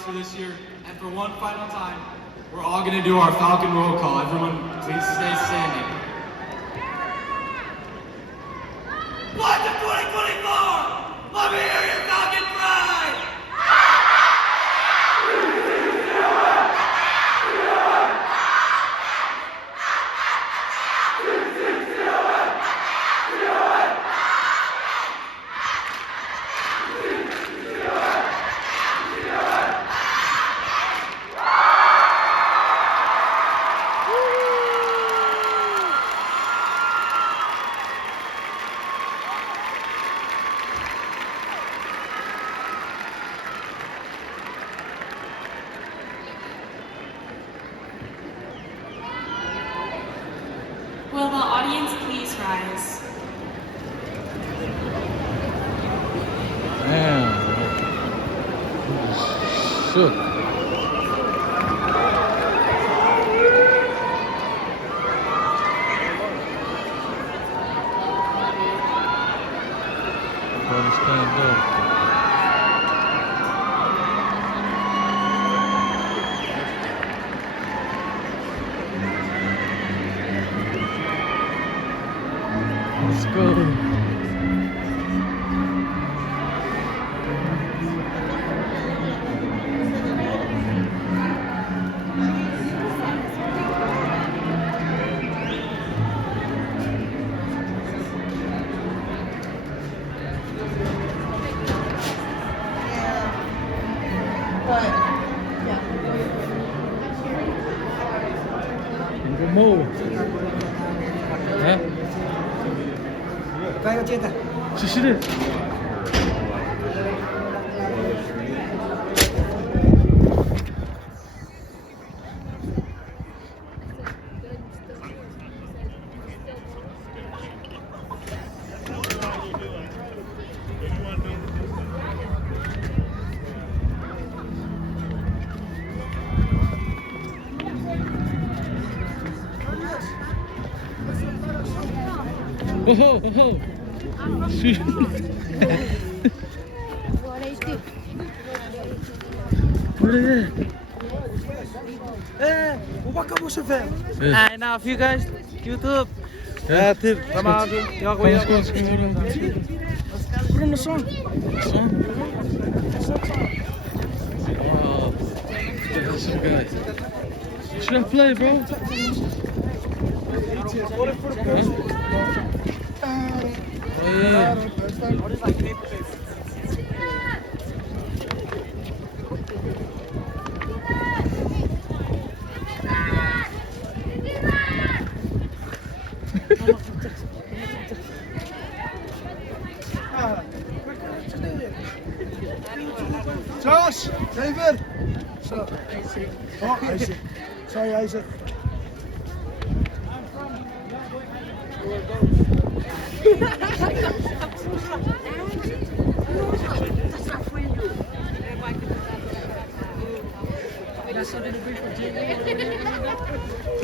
for this year. And for one final time, we're all going to do our Falcon roll call. Everyone, please stay standing. Watch of 2024! Let me hear your Falcon pride! Will the audience please rise? Man, shook. Everybody stand up. Let's go. Good move. Huh? 来个接的。谢谢的。Oh ho, oh ho. Shoot. What is it? وبكى ابو شفاف. Yeah. now if you guys YouTube. Yeah. Tip. Come on. Let's go, let's go. Put on the song. Wow. That's some guy. Should I play, bro? Oh, yeah. Josh, David. So, oh, Isaac. Sorry, Isaac.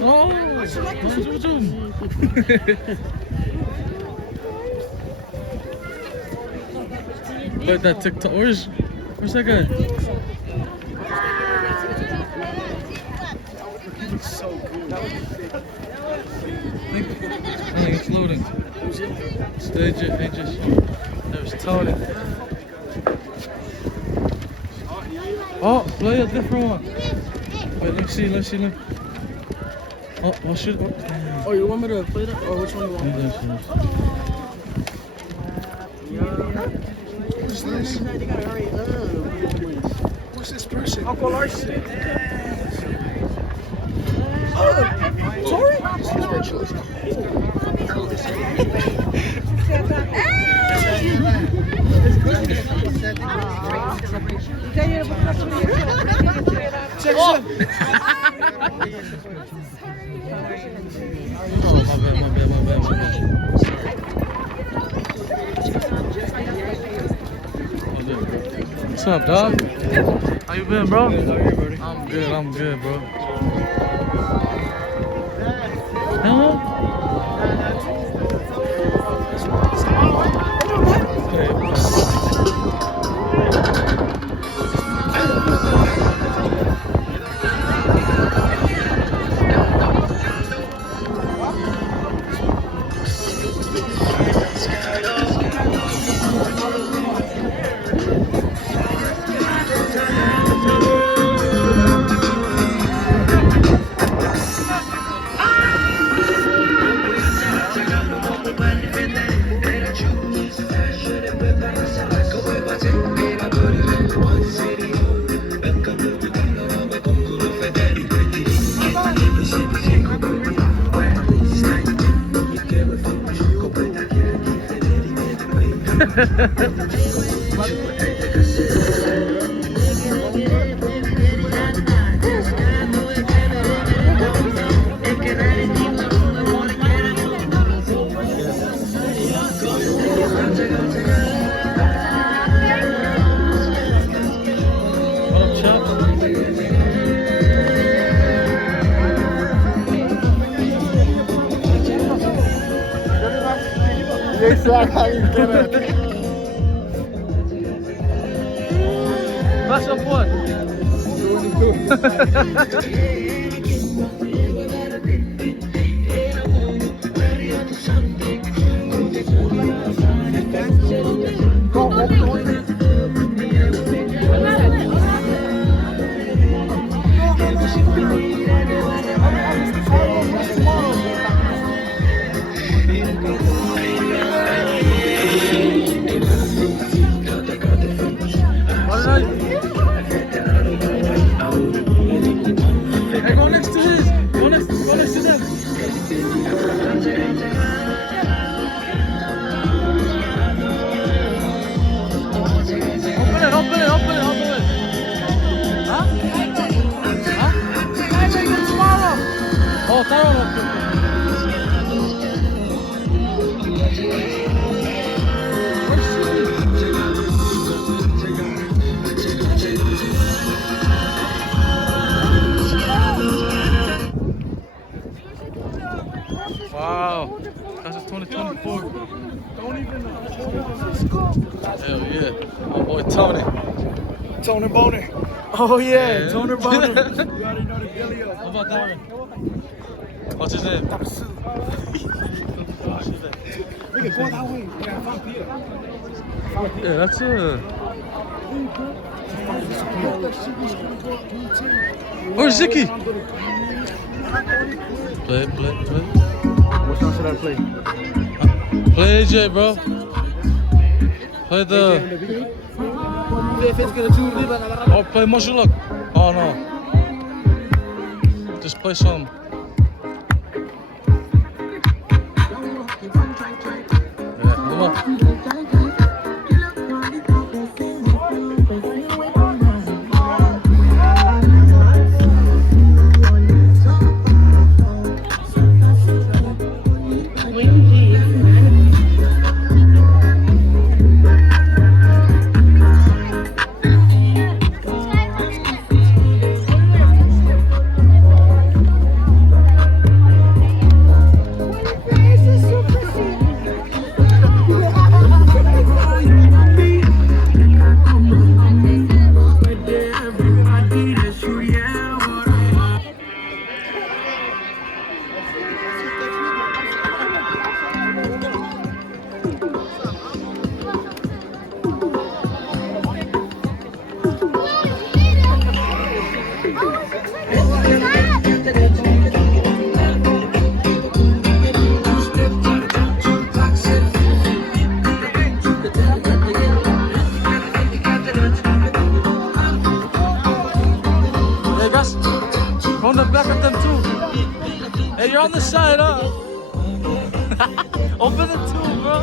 Oh, zoom. Look, that TikTok. Where's that guy? So cool. I think it's loading. They just it was Tony. Oh, play a different one. Wait, let's see, look. Oh, shoot. Oh, you want me to play that? Or which one you want? Who's this? Who's this person? Uncle Larson. Oh, Tori? Jackson. Oh, my bad. What's up, dog? How you been, bro? How are you, buddy? I'm good, bro. Huh? Okay, What up, chaps? Mash up what? Alright. Hey, go next to his. Go next to them. Open it. Huh? Oh, that Wow, that's 2024. Don't even know. Hell yeah, my boy Tony. Toner Boner. Oh yeah, Yeah. Toner Boner. You already know the dealio. How about Darren? What's his name? Nigga, go that way. Yeah, vampire. Yeah, that's Where's Zicky? Play. What song should I play? Play AJ, bro. Play the. Oh, play Moshulok. Oh no. Just play some. Yeah, come on. Hey guys, go on the back of them too. Hey, you're on the side, huh? Open it too, bro.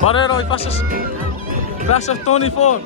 Barrero, y pasas Tony Ford.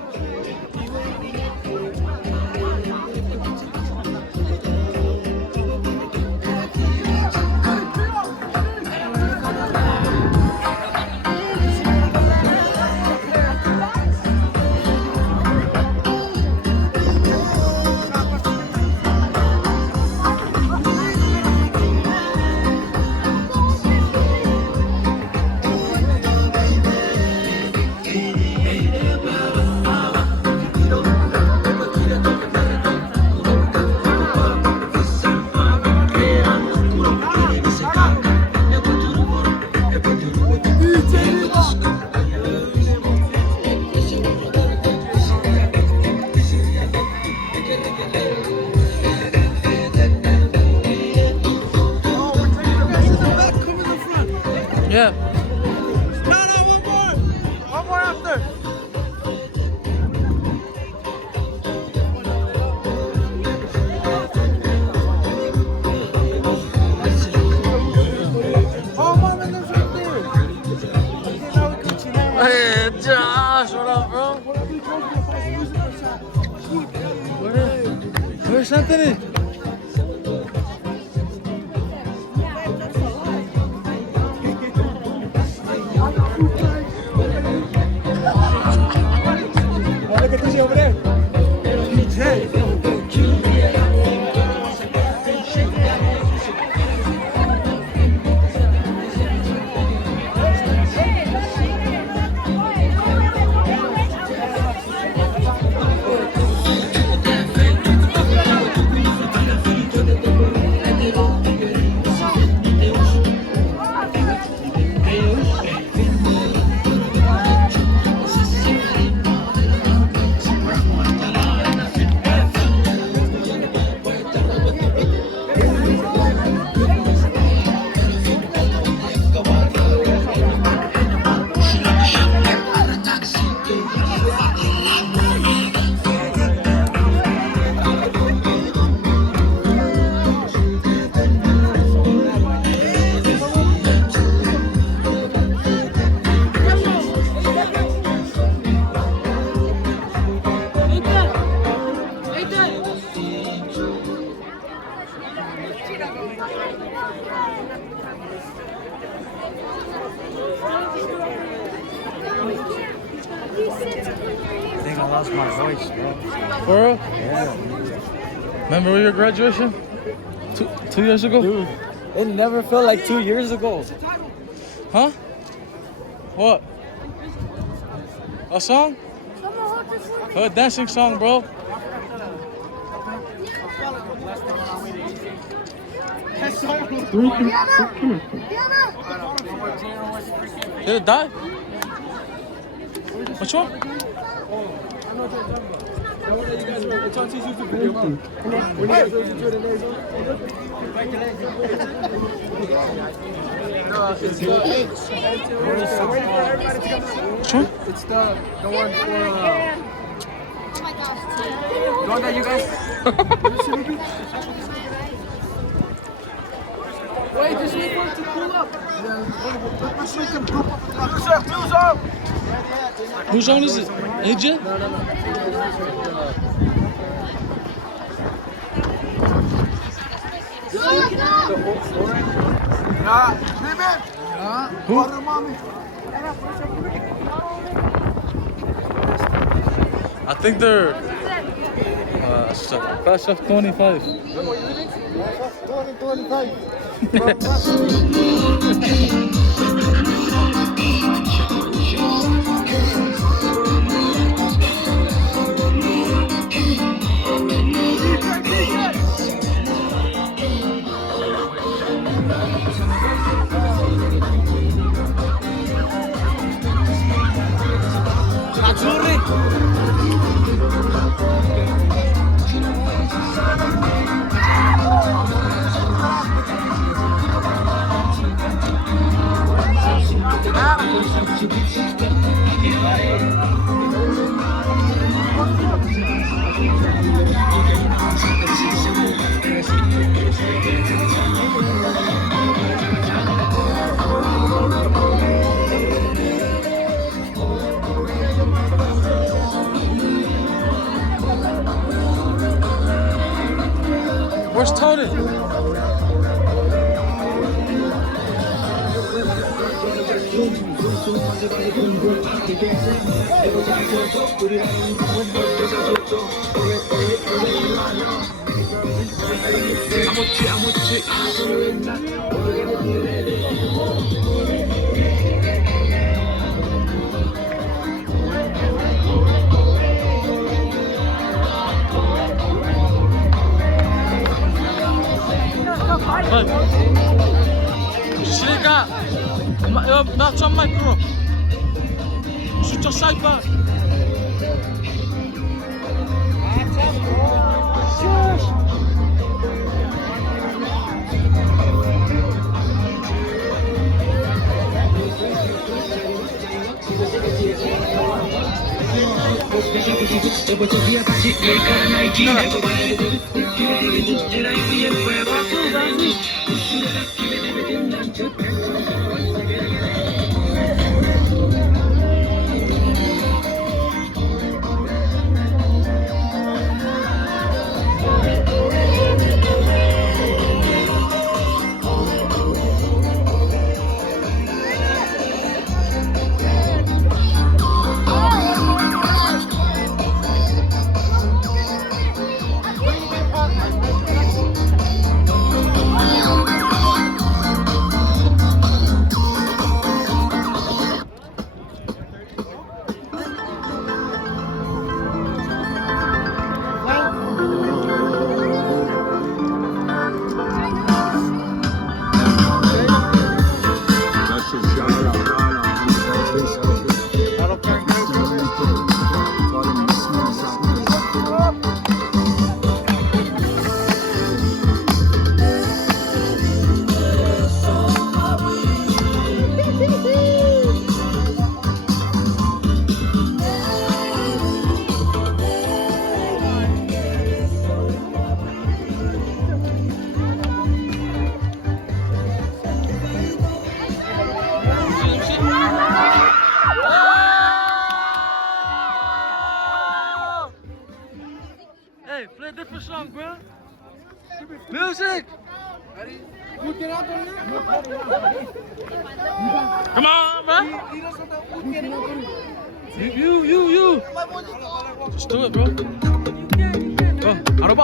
Yeah. No, one more. One more after. Chris Anthony. Oh, look at this over there. I think I lost my voice, bro. For real? Yeah. Remember your graduation? 2 years ago? Dude, it never felt like 2 years ago. Huh? What? A song? A dancing song, bro. Did it die? Which one? It's on YouTube video. When you guys listen to it, it's the Which one? It's the one for the one that you guys. Wait, just wait for it to pull up. Whose song is it? AJ? Who? I think they're Class of 25. Where's Tony? Śliga! Na co mikro? Rzuca szajba! music. Come on, man. You. Just do it, bro. Go. Aroba.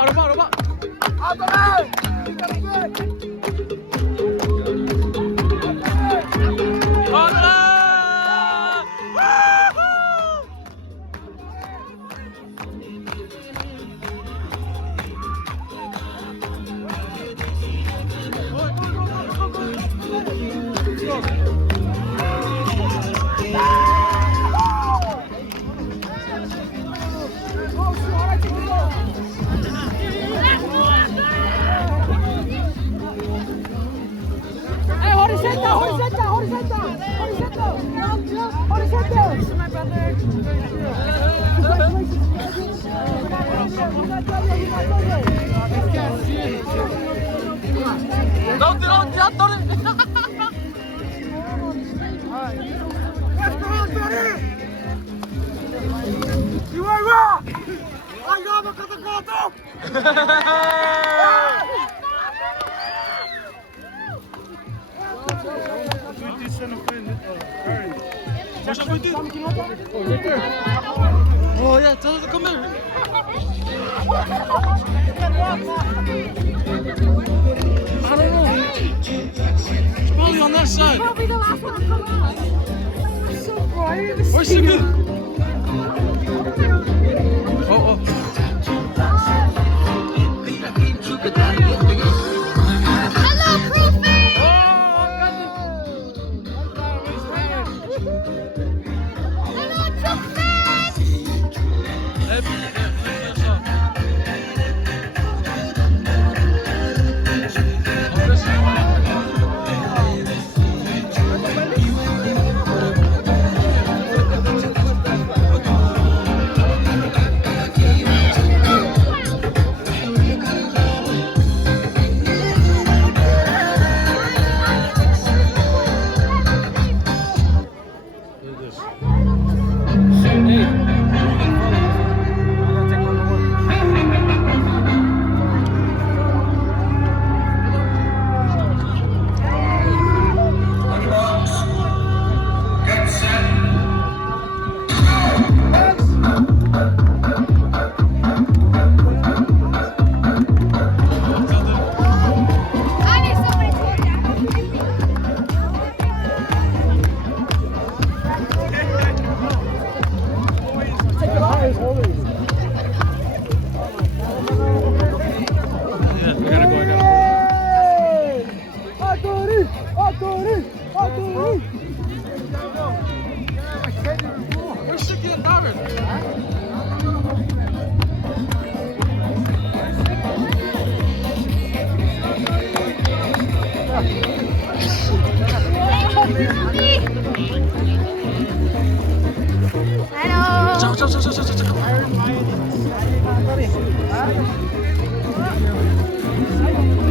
Oh yeah, tell her to come here. I don't know. It's probably on that side. Probably the last one to come out. So bright. Where's Sibu? Oh. Hello, Proofy! Hello, Proofy!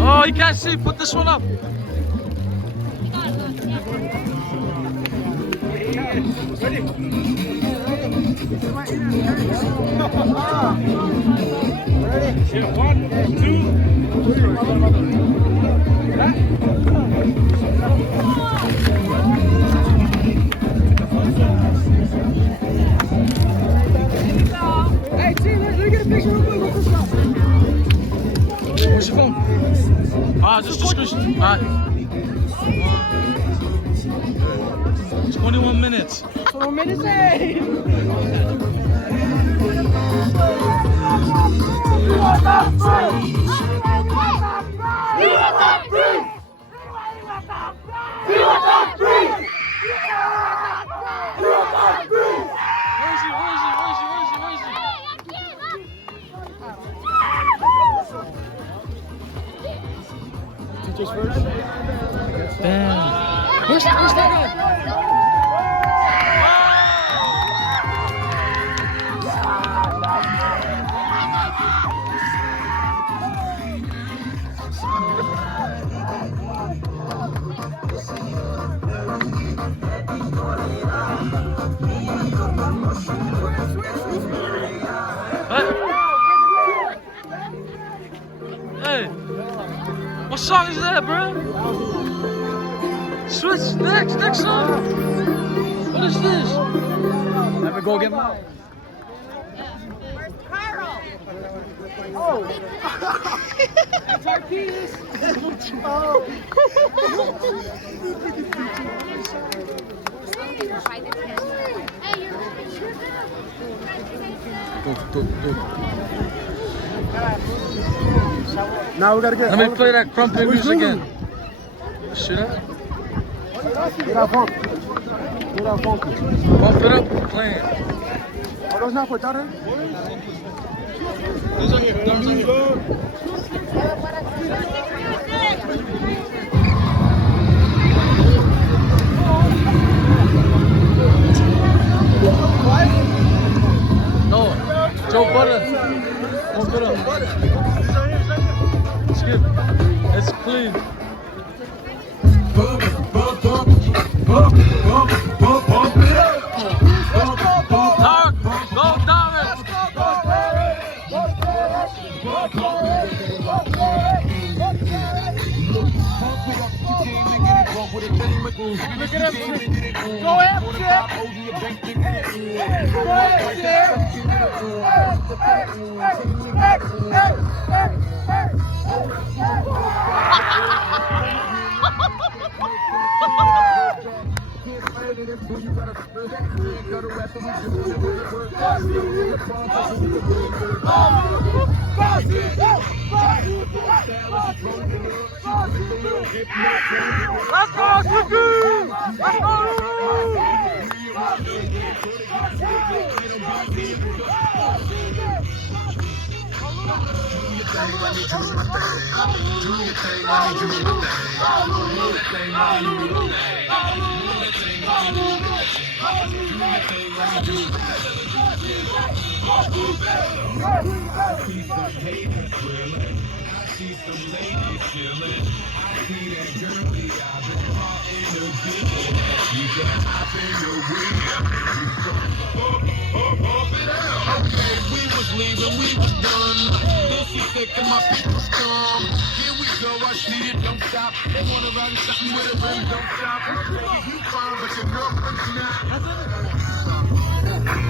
Oh, you can't see. Put this one up. Yeah, 1, 2. Hey, T, let me get a picture real quick with this one. Where's your phone? Just screen. Alright. 21 minutes. 21 minutes, hey! Teachers first? Damn. Where's that guy? Hey. song is that, bro? Switch next song. What is this? Let me go get mine. That's our penis. Go. Now we gotta get. Let me play that crumpet music again. Should I? Get out funky. Get out funky. Bump it up, play it. Oh, those not for daughter? These are here. No, Joe Budden. Bump it up. Skip. It's clean. Dark, go Darren. Look at him. Go ahead, Chip. Go ahead, Let's go, Suki! Let's go!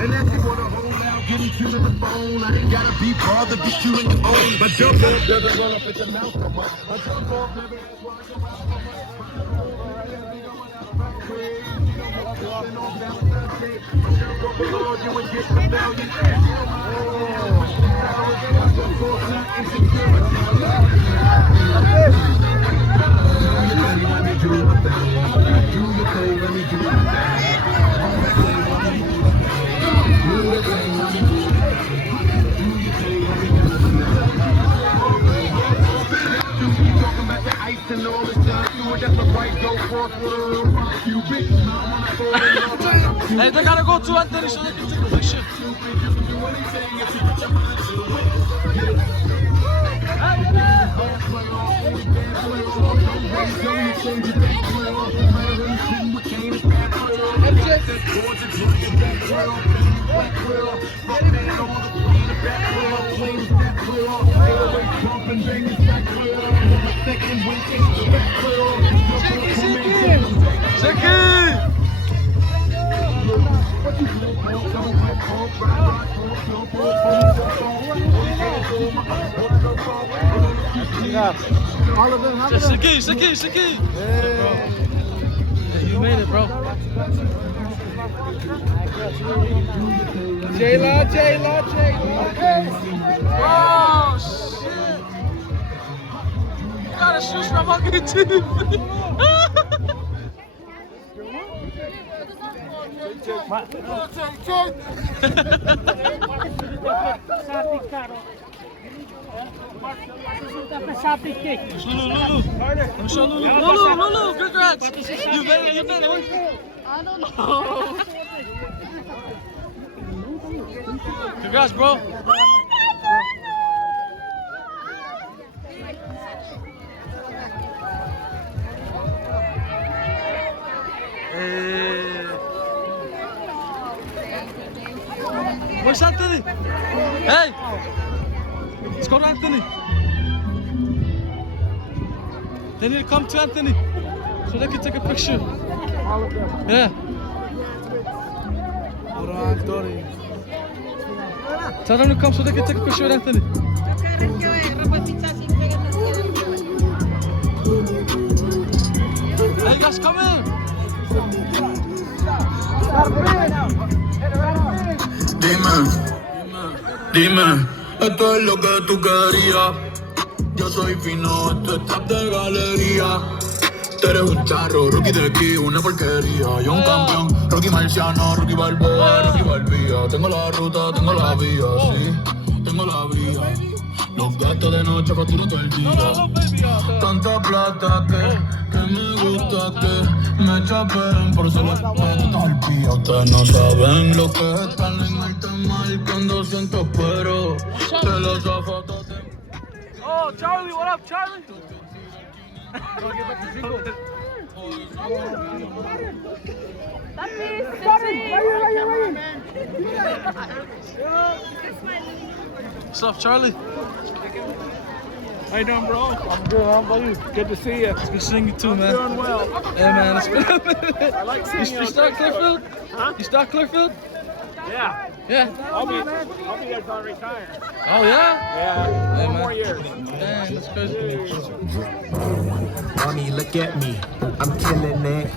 And if you wanna hold out, get into the phone. I ain't gotta be bothered, be you in your own. But jump up doesn't run up at your mouth so much. I jump off, never ask why I come Hey, they gotta go to Anthony so they can take a picture. Zeki! Zeki! Hey, you made it, bro. Jayla. Oh, shit! You got a shoes from Hungry Tooth. Lulu, congrats! You made it. I don't know. Congrats, bro. Where's Anthony? Hey! Let's go to Anthony. They need to come to Anthony so they can take a picture. Yeah. Tell them to come so they can take a picture with Anthony. Hey, guys, come in. Dime, esto es lo que tú querías. Yo soy fino, esto es tap de galería. Tú eres un charro, Rocky de aquí, una porquería. Yo un campeón, Rocky Marciano, Rocky Balboa, Rocky Balbía. Tengo la ruta, tengo la vía, sí, tengo la vía. Los gastos de noche facturo todo el día. Tanta plata que me gusta que me chapen. Por eso les meto al pía. Ustedes no saben lo que es estar en el tamal cuando siento pero de los zapatos de... Oh, Charlie, what up, Charlie? What's up, Charlie? How you doing, bro? I'm good. How about you? Good to see you. It's good seeing you too, man. Doing well. Hey, man, it's been a minute. I like seeing you. You start Clearfield? Huh? You start Clearfield? Yeah. Yeah. I'll be there until I retire. Oh, yeah? Yeah. Hey, One man. more year. Dang, that's crazy. Mommy, look at me, I'm killing it.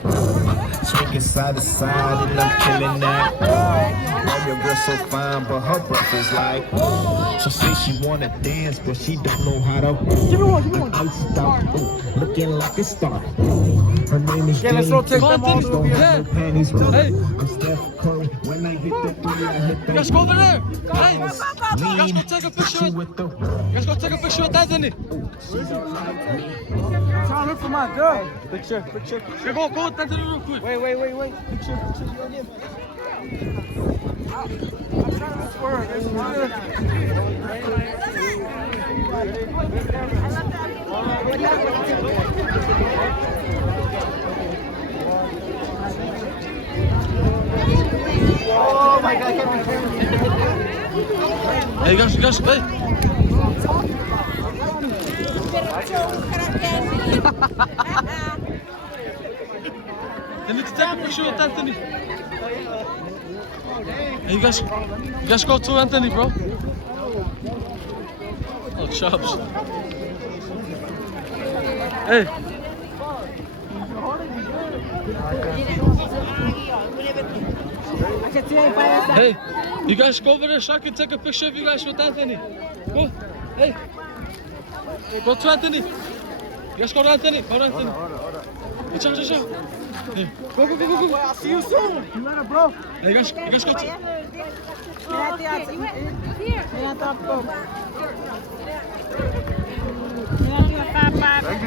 Swinging side to side and I'm killing that. Mom, your girl so fine, but her breath is like. She say she wanna dance, but she don't know how to. I'm iced out, looking like a star. Her name is Jane. Come on, Don't Dennis. have no panties, but Hey. I'm Steph Curry. When I hit the three, I hit You the. guys go over there. Hey, you guys go take a picture with... with the. You guys go take a picture with Anthony. I'm trying to look for my girl. Picture. Yeah, go with Anthony real quick. Wait. Picture. I'm trying to look for her. Oh my God, I can't be careful. Hey, you guys, hey. They need to take a picture with Anthony. Hey, you guys go to Anthony, bro. Oh, chops. Hey. Hey, you guys go over there so I can take a picture of you guys with Anthony. Go. Hey. Go to Anthony. You guys go to Anthony. Go to Anthony. Watch out. Hey. Go. I'll see you soon. You later, bro. Hey, you guys go to...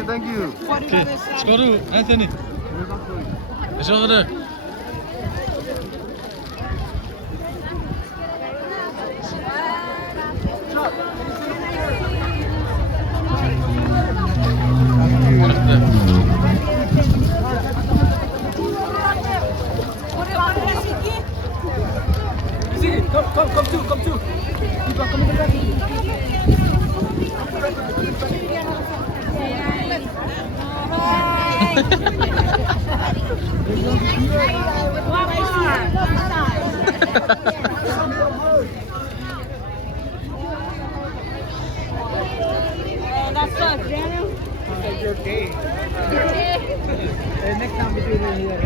Thank you. Okay, let's go to Anthony. It's over there. Right there. Come too. That's us, Daniel. You're gay. Next time we do it here.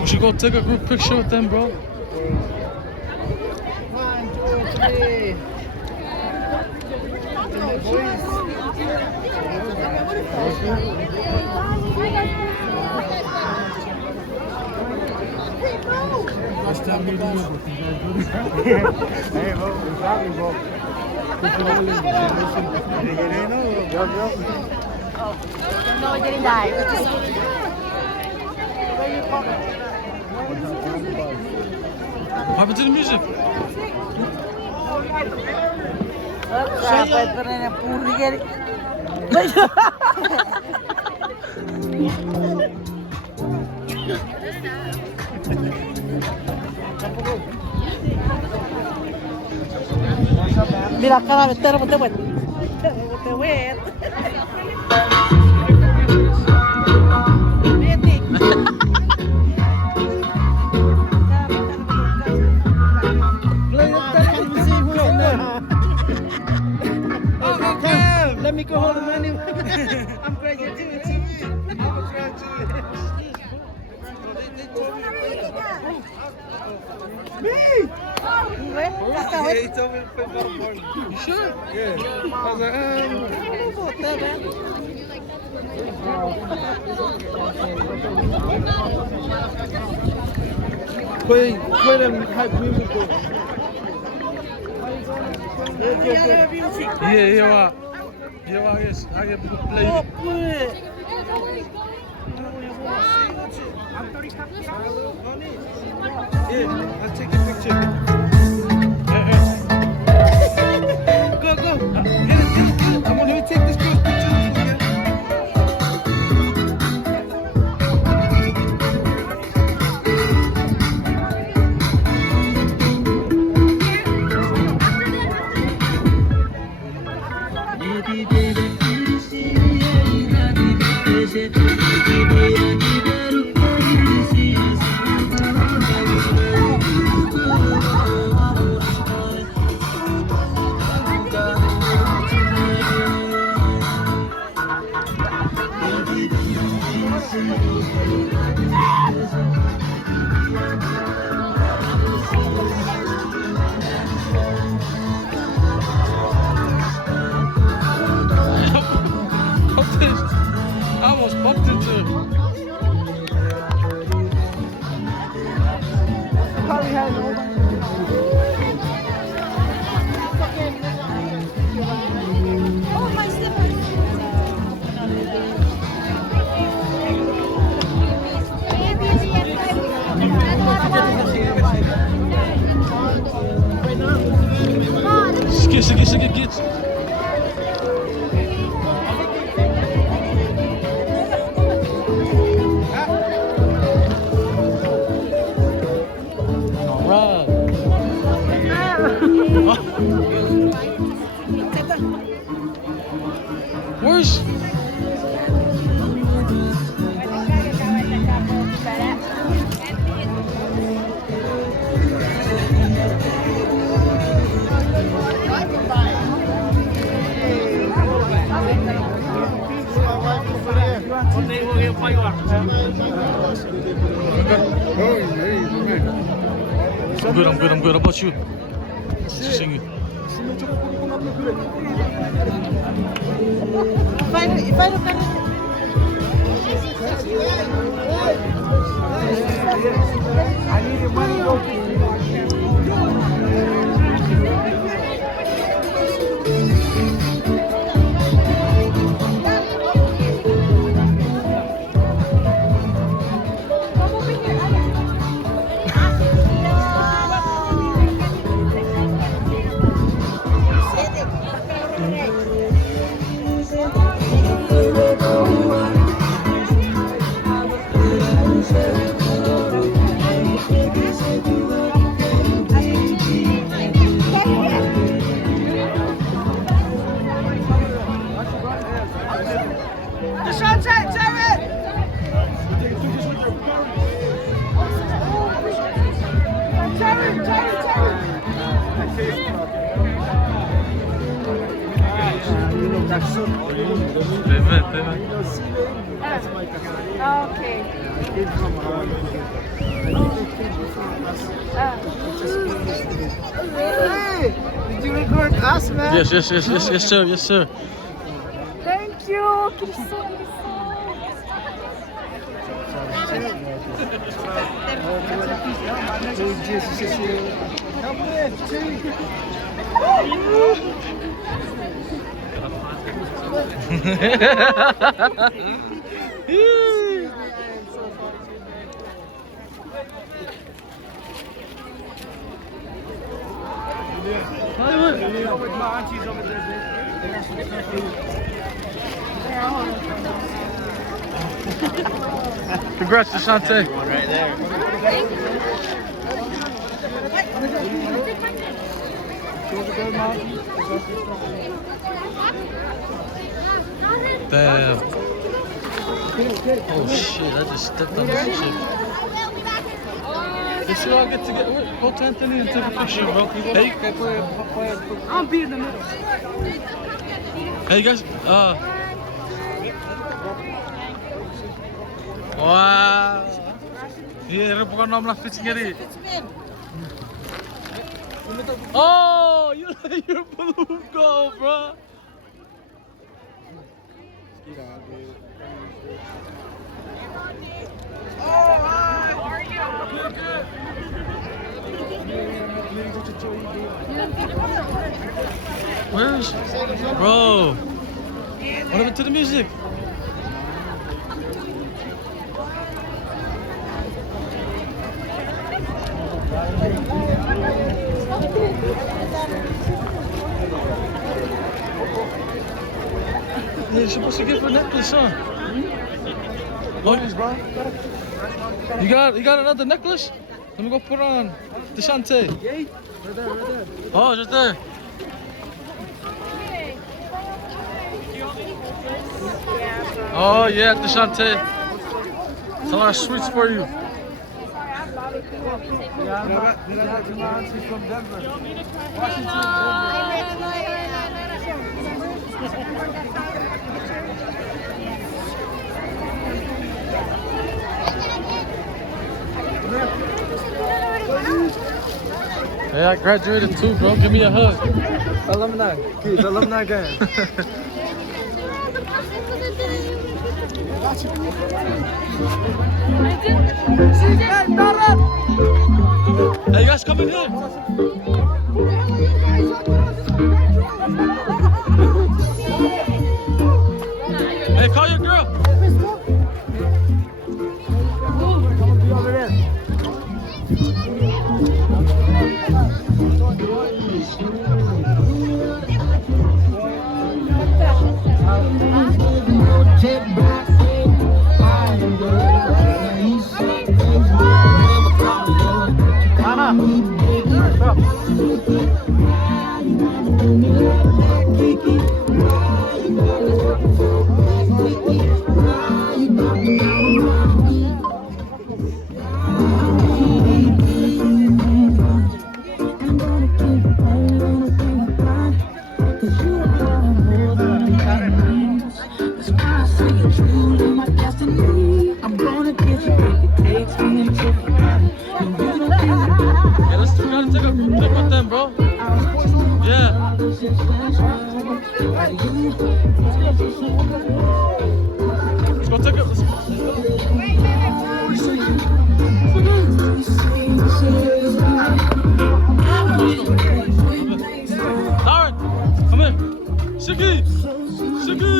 We should go take a group picture with them, bro. 1, 2, 3. First time meeting you. Hey, bro, what's happening, bro? No, it didn't die. What happened to the music? Mira, cada vez te wet. Te wet. Let me go hold the money. I'm crazy too. I'm He told me to play bottom. You sure? Yeah. I was like, play them hype music. Yeah, yes. I get to play. Yeah, let's take a picture. Go. Get it. Come on, let me take this girl's picture. I almost bumped into him. Probably has Oh, my slipper. Git. Alright. Where's I'm good. How about you? Singing. If I don't I need your money. Okay. Did you record us, man? Yes, sir. Thank you. Congrats, Deshante. One right there. Damn. Oh shit, I just stepped on this shit. You sure I'll get to get go to Anthony and take a picture, bro? Hey, I'll be in the middle. hey guys, wow. Iya, ini bukan nomor fitnya nih. Oh, you let your balloon go, bro. Where's, bro? What happened to the music? Yeah, you're supposed to give her a necklace, huh? What is, bro? You got another necklace? Let me go put on Deshante. Right there, right there. Oh, it's right there. Oh yeah, Deshante. It's a lot of sweets for you. Did I got my auntie from Denver? Hey, I graduated too, bro. Give me a hug. Alumni. Kids, alumni gang. Hey, you guys come in here. Hey, call your girl. Yeah, let's gotta take a pic with them, bro. Yeah. Let's go take a. Lauren, come here. Shiggy, Shiggy.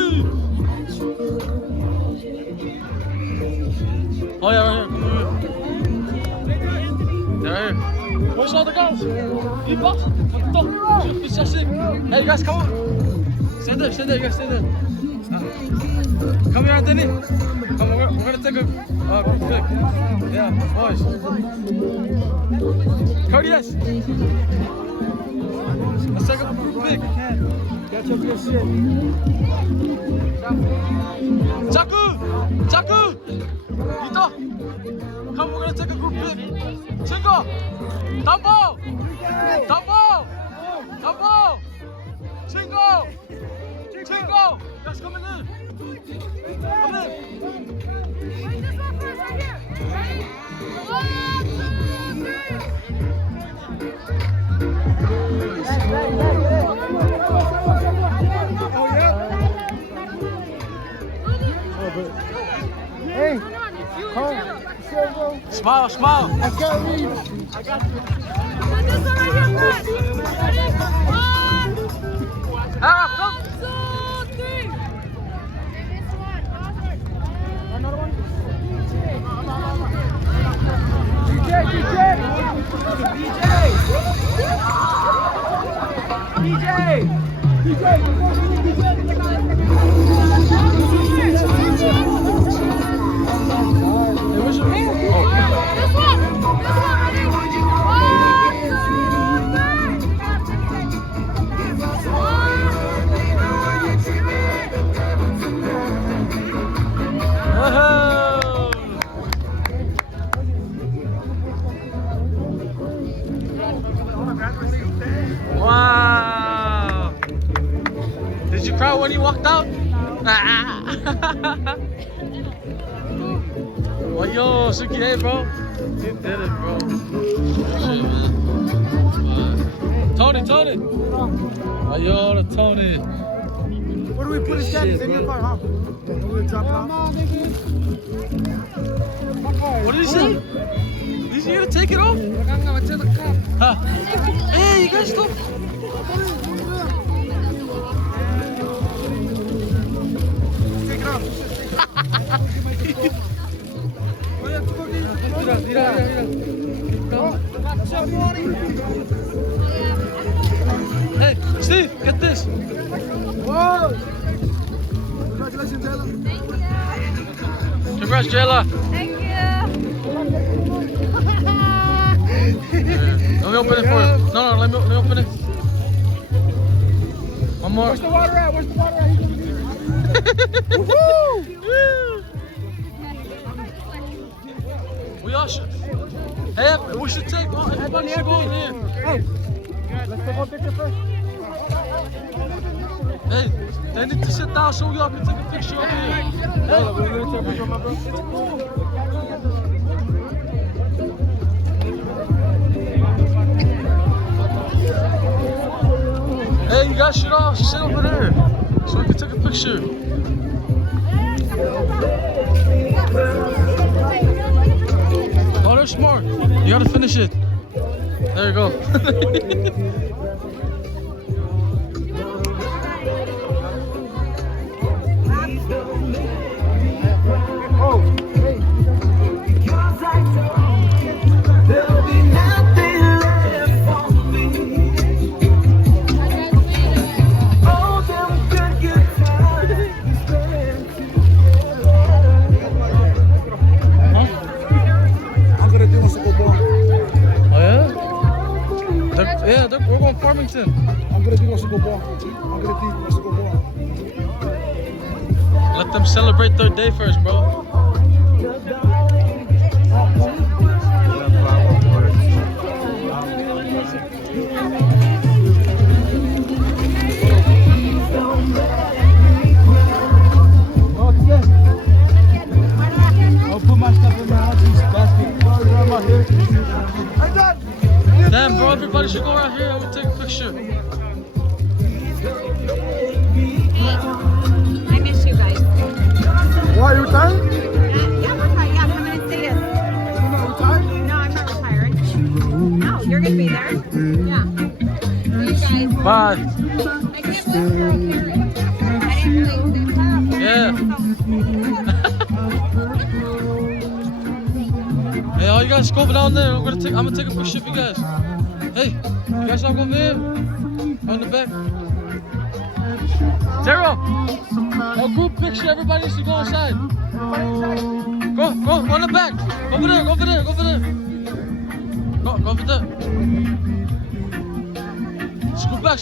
Oh yeah, right here. There. Where's all the girls? You box? Hey, you guys, come on. Stand there, you guys, stand there. Come here, Anthony. Come, we're gonna take a group pic. Yeah, boys. Cody, yes. Let's take a group pic. Catch up your shit. Chaku! Chaku! Ito! Come, we're gonna take a group pic. Chingo! Tambo! Tambo! Tambo! Chingo! Chingo! Guys, come in here. Come in. Hey, home. Smile, smile. I got me. I got you. Ah, come. DJ! Wow. Did you cry when you walked out? Oh, yo, Suki, hey, bro. You did it, bro. Good shit, man. Tony. Oh, yo, the Tony. What do we put his cat in your car, huh? We'll drop it off. What did he say? Is he gonna take it off? Huh? Hey, you guys stop. Take it off. Hey, Steve, get this. Whoa! Congratulations, Taylor. Congrats, Jayla. Thank you. Let me open it for you. No, let me open it. One more. Where's the water at? He's gonna We all should. Hey, we should take. Everybody should go in here. Let's take one picture first. Hey, they need to sit down so y'all can take a picture over here. We're gonna take a picture, my bro. Hey, you guys should all sit over there so we can take a picture. Oh, they're smart. You gotta finish it. There you go. Oh, hey. I'm gonna do a Super Bowl. Oh yeah? We're going Farmington. I'm gonna do a Super Bowl. Let them celebrate their day first, bro. I'll put my stuff in my auntie's basket. Damn, bro, everybody should go right here. I will take a picture. I miss you guys. Why are you retired? Yeah, I'm retired. Yeah, come in and see us. You're not retired? No, I'm not retiring. No, you're gonna be there. Yeah. See you guys. Bye. I can't believe you're okay. I didn't think that. Yeah. Hey, all you guys go down there. I'm gonna take a picture of you guys. Hey, you guys all go over here? On the back. Zero. A group picture. Everybody needs to go inside. Go on the back. Over there. Go over there. Go over there. Scoot back.